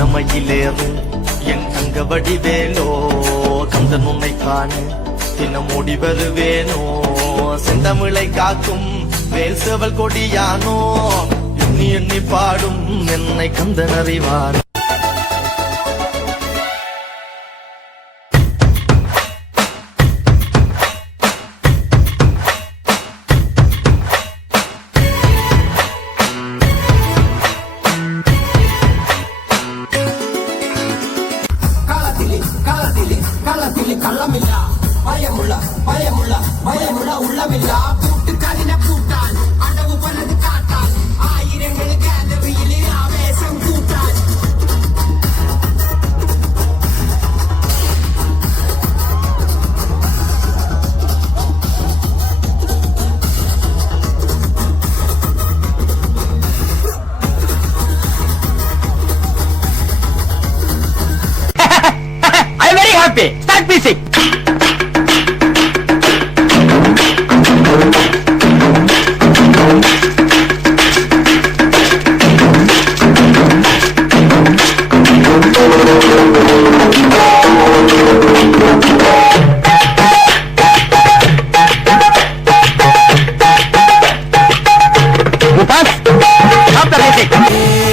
சின்னமையிலேறும் என் தங்க வடிவேலோ கந்தன் உன்னை காண தினம் ஓடி வருவேனோ செந்தமிழை காக்கும் வேல் செவல் கொடியானோ எண்ணி எண்ணி பாடும் என்னை கந்தன் அறிவான். கள்ளமில்லா பயமுள்ள பயமுள்ள பயமுள்ள உள்ளமில்லா கூட்டு கலின கூட்டான் அடவு பண்ணது காட்டான் ஆயிரங்கள் கேலரியிலே ஆவேசம் கூட்டான். I'm very happy. Start music.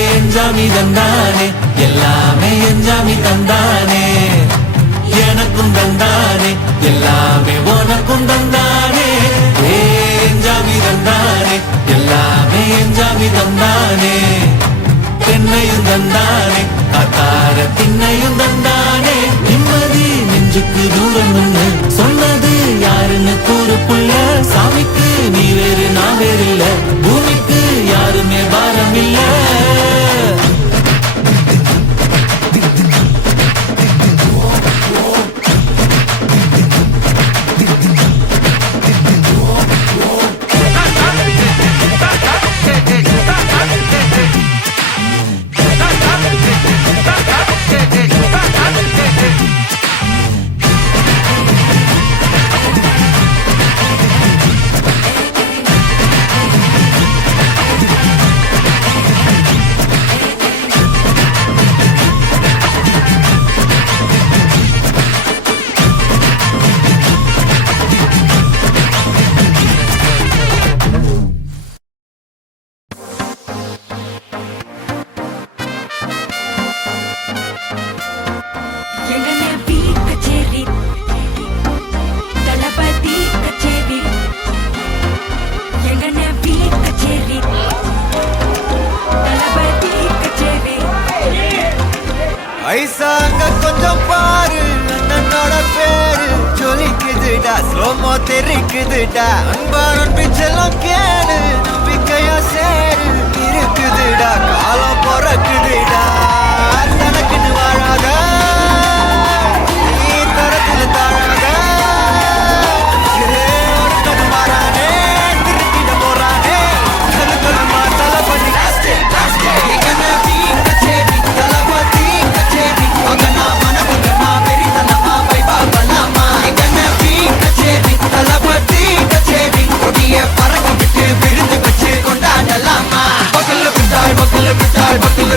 எஞ்சாமி தந்தானே எல்லாமே எஞ்சாமி தந்தானே எனக்கும் தந்தானே எல்லாமே உனக்கும் தந்தானே எஞ்சாமி தந்தானே எல்லாமே எஞ்சாமி தந்தானே தென்னையும் தந்தானே காத்தார திண்ணையும் தந்தானே நிம்மதி நெஞ்சுக்கு தூரம் சொன்னது யாருன்னு கூறுக்குள்ள சாமிக்கு நீ வேறு நான் வேறு இல்ல பூமிக்கு யாருமே பாரம் இல்ல. ஐசாங்க கொஞ்சம் பாரு அண்ணனோட பேரு ஜொலிக்குதுடா ஸ்லோமோ தெரிக்குதுடா அன்பான பிச்செல்லாம் கேளு நம்பிக்கையா சேரு இருக்குதுடா காலம் பிறக்குதுடா தனக்குன்னு வாழாத நீ தரத்துல தாழாத மாறானே திருப்பிட போறானே கழுக்கணுமா தலை பண்ணி பறக்க விட்டு விருந்து வச்சு கொண்டாடலாமா பக்கல்ல விட்டாள் பக்கல்ல விட்டாள் பக்கல்ல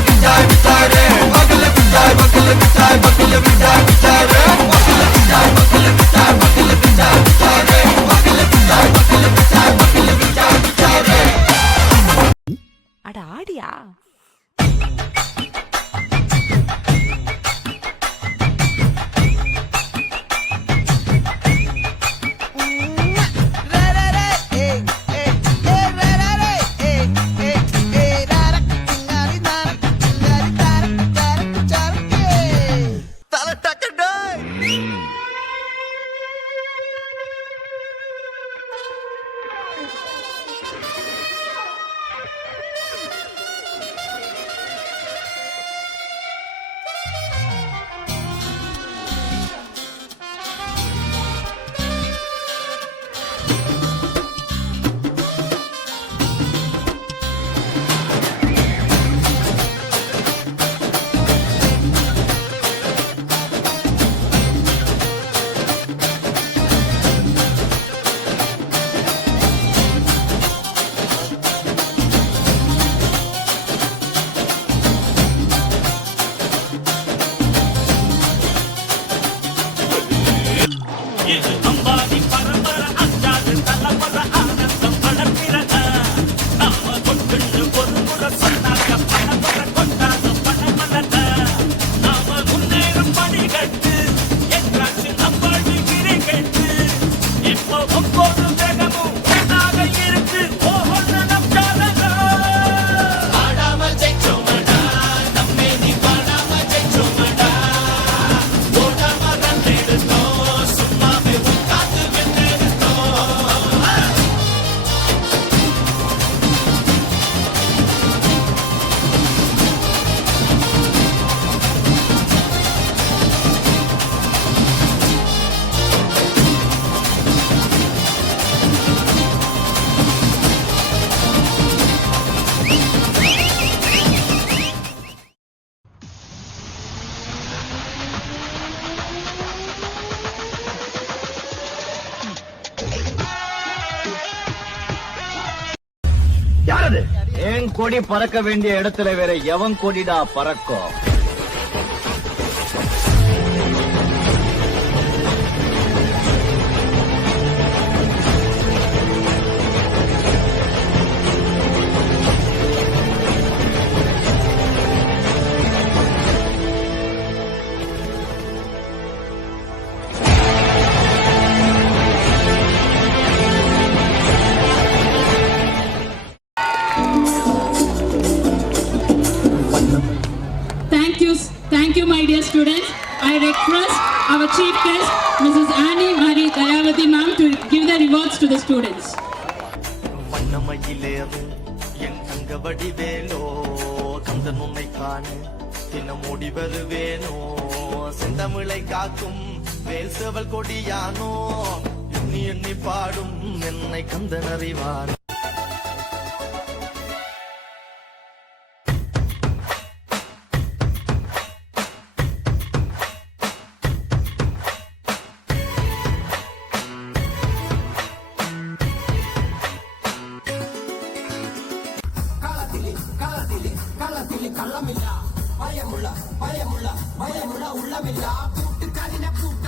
என் கொடி பறக்க வேண்டிய இடத்துல வேற எவன் கொடிடா பறக்கும்? Thank you, my dear students. I request our chief guest, Mrs. Annie Marie Dayavati ma'am, to give the rewards to the students. வண்ணமயிலேறும் என் தங்க வடிவேலோ கந்தன் உன்னை காண தினம் ஓடி வருவேனோ செந்தமிழை காக்கும் வேல் செவல் கொடியானோ எண்ணி எண்ணி பாடும் என்னை கந்தன் அறிவான் கள்ளமில்ல பயமுள்ள பயமுள்ள பயமுள்ள உள்ளமில்ல கூட்டு கரின கூட்டு